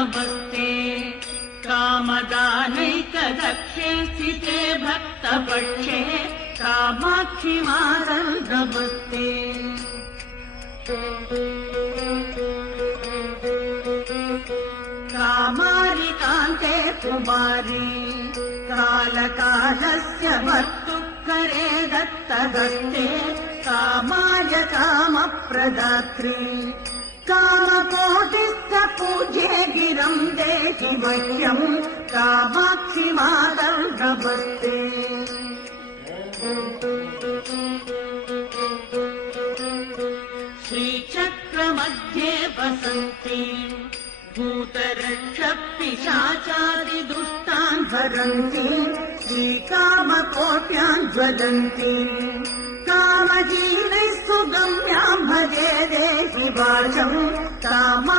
नमस्ते कामदानैकदक्षे स्थिते भक्तपक्षे कामाक्षि मातरं नमस्ते कामारिकान्ते कुमारी कालकालस्य भर्तुकरे दत्तगस्ते कामाय कामप्रदात्री कामकोटिस्थ पूज्ये गिरं देहि मह्यं कामाक्षि मातरं नमस्ते श्रीचक्रमध्ये वसन्ति भूतरक्षपिशाचादिदुष्टान् हरन्ति श्रीकामकोट्यान् ज्वलन्ति कामजीनैः सुगम्यां भजे देहि वाचम् कामा